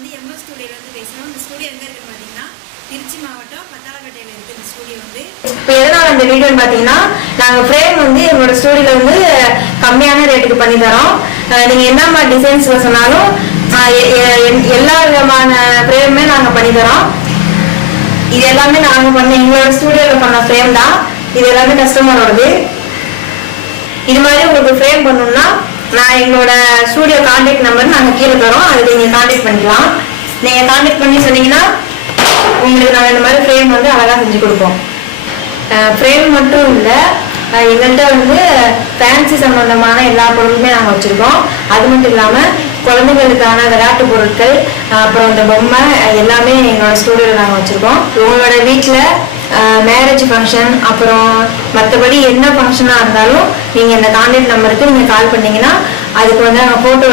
வந்து எம்எஸ் ஸ்டூடியோலேருந்து பேசுகிறோம். இந்த ஸ்டூடியோ எங்கே இருக்குன்னு பார்த்தீங்கன்னா திருச்சி மாவட்டம் பத்தாளப்பேட்டையில் இருக்குது. இந்த ஸ்டூடியோ வந்து இப்போ எதனால் அந்த வீடியோன்னு பார்த்தீங்கன்னா, நாங்கள் ஃப்ரேம் வந்து எங்களோட ஸ்டூடியோவில் வந்து கம்மியான ரேட்டுக்கு பண்ணி தரோம். நீங்கள் என்ன மாதிரி டிசைன்ஸில் சொன்னாலும் எல்லா விதமான ஃப்ரேமுமே நாங்கள் பண்ணி தரோம். இது எல்லாமே நாங்கள் பண்ண எங்களோட ஸ்டூடியோவில் பண்ண ஃப்ரேம் தான். இது எல்லாமே கஸ்டமரோடது. இது மாதிரி உங்களுக்கு ஃப்ரேம் பண்ணணும்னா நான் எங்களோட ஸ்டூடியோ கான்டாக்ட் நம்பர் நாங்கள் கீழே தரோம். அதுக்கு நீங்கள் கான்டாக்ட் பண்ணிக்கலாம். நீங்கள் கான்டாக்ட் பண்ணி சொன்னீங்கன்னா உங்களுக்கு நாங்கள் இந்த மாதிரி ஃப்ரேம் வந்து அழகாக செஞ்சு கொடுப்போம். ஃப்ரேம் மட்டும் இல்லை, எங்கள்கிட்ட வந்து ஃபேன்சி சம்பந்தமான எல்லா பொருளுமே நாங்கள் வச்சுருக்கோம். அது மட்டும் இல்லாமல் குழந்தைகளுக்கான விளையாட்டு பொருட்கள், அப்புறம் இந்த பொம்மை எல்லாமே எங்களோட ஸ்டூடியோவில் நாங்கள் வச்சுருக்கோம். உங்களோட வீட்டில் மேரேஜ் ஃபங்க்ஷன், அப்புறம் மற்றபடி என்ன ஃபங்க்ஷனாக இருந்தாலும் நீங்கள் இந்த கான்டாக்ட் நம்பருக்கு நீங்கள் கால் பண்ணிங்கன்னா அதுக்கு வந்து நாங்கள் ஃபோட்டோ